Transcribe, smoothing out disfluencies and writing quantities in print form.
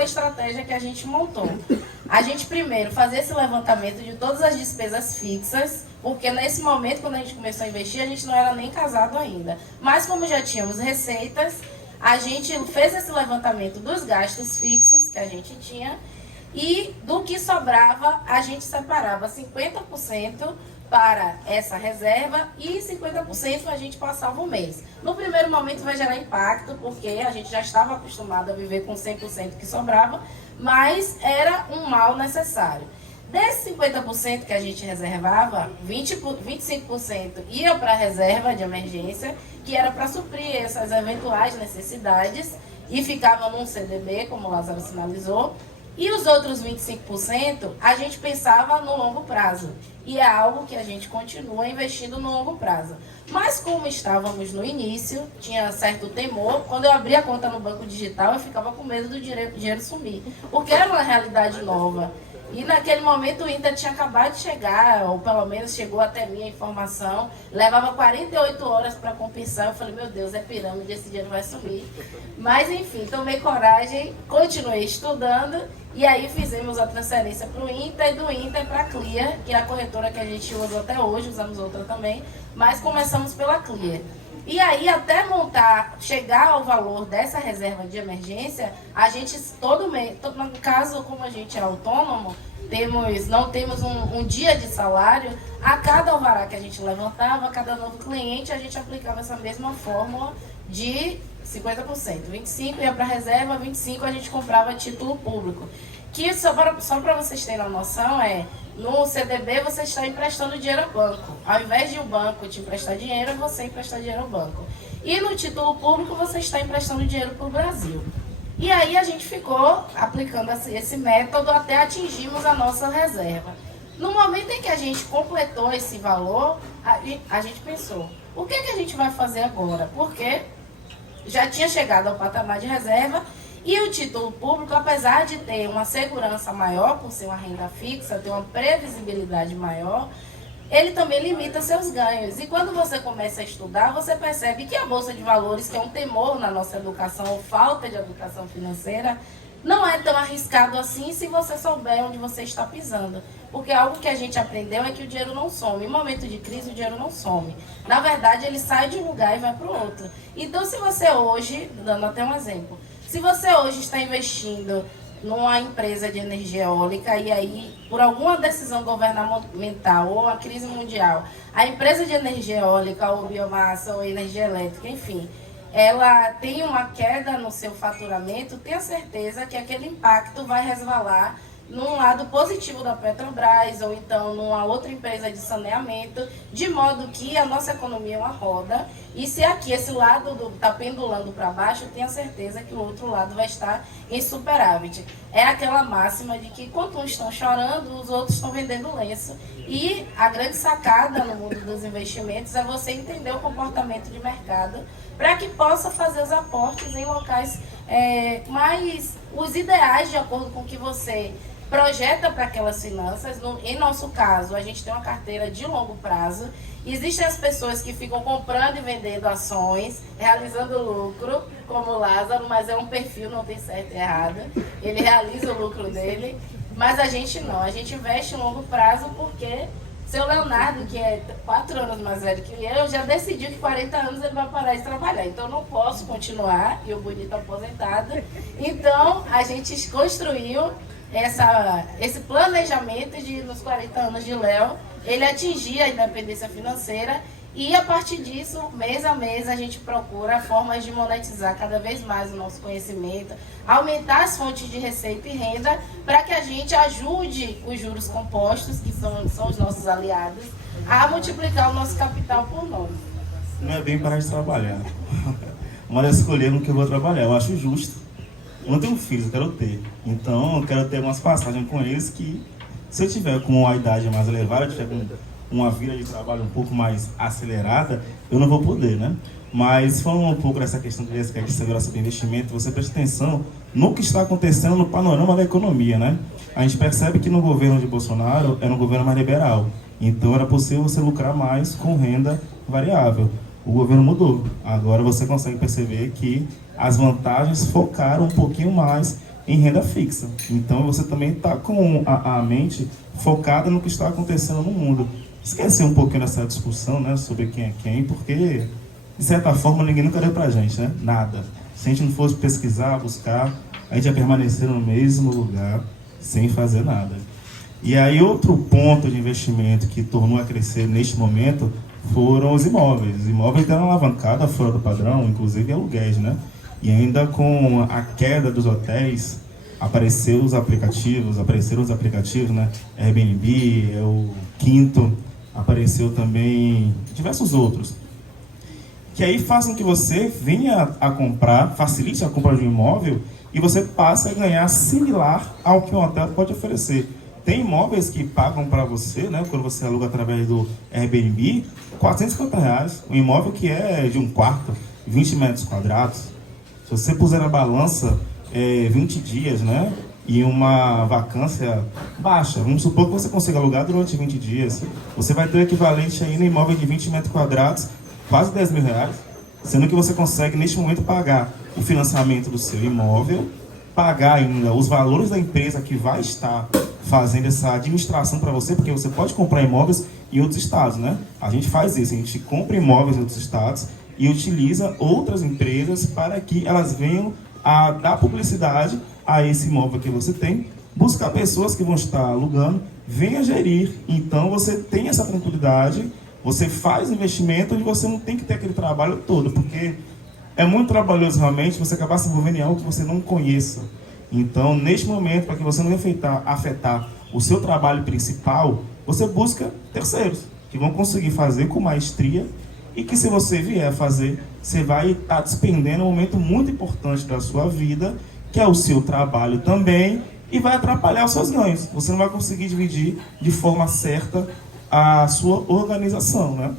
foi a estratégia que a gente montou? A gente primeiro fazia esse levantamento de todas as despesas fixas, porque nesse momento, quando a gente começou a investir, a gente não era nem casado ainda. Mas como já tínhamos receitas, a gente fez esse levantamento dos gastos fixos que a gente tinha e do que sobrava, a gente separava 50% para essa reserva e 50% a gente passava o mês. No primeiro momento vai gerar impacto, porque a gente já estava acostumado a viver com 100% que sobrava, mas era um mal necessário. Desses 50% que a gente reservava, 25% ia para a reserva de emergência, que era para suprir essas eventuais necessidades, e ficava num CDB, como o Lázaro sinalizou. E os outros 25%, a gente pensava no longo prazo. E é algo que a gente continua investindo no longo prazo. Mas como estávamos no início, tinha certo temor. Quando eu abri a conta no banco digital, eu ficava com medo do dinheiro sumir. Porque era uma realidade nova. E naquele momento o Inter tinha acabado de chegar, ou pelo menos chegou até mim a informação. Levava 48 horas para compensar. Eu falei, meu Deus, é pirâmide, esse dinheiro vai sumir. Mas enfim, tomei coragem, continuei estudando. E aí fizemos a transferência para o Inter e do Inter para a Clear, que é a corretora que a gente usa até hoje, usamos outra também, mas começamos pela Clear. E aí, até chegar ao valor dessa reserva de emergência, a gente todo mês, no caso, como a gente é autônomo, não temos um dia de salário, a cada alvará que a gente levantava, a cada novo cliente, a gente aplicava essa mesma fórmula de 50%. 25% ia para a reserva, 25% a gente comprava título público. Que só para vocês terem uma noção, no CDB você está emprestando dinheiro ao banco. Ao invés de o banco te emprestar dinheiro, você emprestar dinheiro ao banco. E no título público você está emprestando dinheiro para o Brasil. E aí a gente ficou aplicando esse método até atingirmos a nossa reserva. No momento em que a gente completou esse valor, a gente pensou, o que a gente vai fazer agora? Porque já tinha chegado ao patamar de reserva e o título público, apesar de ter uma segurança maior, por ser uma renda fixa, ter uma previsibilidade maior, ele também limita seus ganhos. E quando você começa a estudar, você percebe que a Bolsa de Valores, que é um temor na nossa educação, ou falta de educação financeira, não é tão arriscado assim se você souber onde você está pisando. Porque algo que a gente aprendeu é que o dinheiro não some. Em momento de crise, o dinheiro não some. Na verdade, ele sai de um lugar e vai para o outro. Então, se você hoje, dando até um exemplo, se você hoje está investindo numa empresa de energia eólica e aí, por alguma decisão governamental ou a crise mundial, a empresa de energia eólica ou biomassa ou energia elétrica, enfim, ela tem uma queda no seu faturamento, tenha certeza que aquele impacto vai resvalar num lado positivo da Petrobras ou então numa outra empresa de saneamento, de modo que a nossa economia é uma roda e se aqui esse lado está pendulando para baixo, tenha certeza que o outro lado vai estar em superávit. É aquela máxima de que enquanto uns estão chorando, os outros estão vendendo lenço. E a grande sacada no mundo dos investimentos é você entender o comportamento de mercado para que possa fazer os aportes em locais mais os ideais de acordo com o que você projeta para aquelas finanças. Em nosso caso, a gente tem uma carteira de longo prazo. Existem as pessoas que ficam comprando e vendendo ações, realizando lucro, como o Lázaro, mas é um perfil, não tem certo e errado. Ele realiza o lucro dele, mas a gente não. A gente investe em longo prazo porque seu Leonardo, que é 4 anos mais velho que eu, já decidiu que 40 anos ele vai parar de trabalhar. Então, eu não posso continuar, e o bonito aposentado. Então, a gente construiu esse planejamento de, nos 40 anos de Léo, ele atingir a independência financeira e, a partir disso, mês a mês, a gente procura formas de monetizar cada vez mais o nosso conhecimento, aumentar as fontes de receita e renda para que a gente ajude os juros compostos, que são os nossos aliados, a multiplicar o nosso capital por nós. Não é bem parar de trabalhar, mas é escolher no que eu vou trabalhar. Eu acho justo. Eu não tenho filhos, eu quero ter. Então, eu quero ter umas passagens com eles que, se eu tiver com uma idade mais elevada, eu tiver com uma vida de trabalho um pouco mais acelerada, eu não vou poder, né? Mas, falando um pouco dessa questão de segurança sobre investimento, você presta atenção no que está acontecendo no panorama da economia, né? A gente percebe que no governo de Bolsonaro era um governo mais liberal. Então, era possível você lucrar mais com renda variável. O governo mudou. Agora você consegue perceber que as vantagens focaram um pouquinho mais em renda fixa. Então você também está com a mente focada no que está acontecendo no mundo. Esquecer um pouquinho dessa discussão, né, sobre quem é quem, porque de certa forma ninguém nunca deu pra gente, né? Nada. Se a gente não fosse pesquisar, buscar, a gente ia permanecer no mesmo lugar sem fazer nada. E aí outro ponto de investimento que tornou a crescer neste momento foram os imóveis. Os imóveis deram uma alavancada fora do padrão, inclusive aluguéis, né? E ainda com a queda dos hotéis, apareceram os aplicativos, né? Airbnb, o Quinto, apareceu também diversos outros. Que aí façam que você venha a comprar, facilite a compra de um imóvel e você passe a ganhar similar ao que um hotel pode oferecer. Tem imóveis que pagam para você, né, quando você aluga através do Airbnb, R$450. Um imóvel que é de um quarto, 20 metros quadrados. Se você puser na balança 20 dias, né, e uma vacância baixa, vamos supor que você consiga alugar durante 20 dias, você vai ter o equivalente aí no imóvel de 20 metros quadrados, quase R$10.000, sendo que você consegue neste momento pagar o financiamento do seu imóvel, pagar ainda os valores da empresa que vai estar fazendo essa administração para você, porque você pode comprar imóveis em outros estados, né? A gente faz isso, a gente compra imóveis em outros estados e utiliza outras empresas para que elas venham a dar publicidade a esse imóvel que você tem, buscar pessoas que vão estar alugando, venha gerir. Então você tem essa tranquilidade, você faz investimento e você não tem que ter aquele trabalho todo, porque é muito trabalhoso realmente você acabar se envolvendo em algo que você não conheça. Então, neste momento, para que você não afetar o seu trabalho principal, você busca terceiros, que vão conseguir fazer com maestria e que, se você vier a fazer, você vai estar despendendo um momento muito importante da sua vida, que é o seu trabalho também, e vai atrapalhar os seus ganhos. Você não vai conseguir dividir de forma certa a sua organização, né?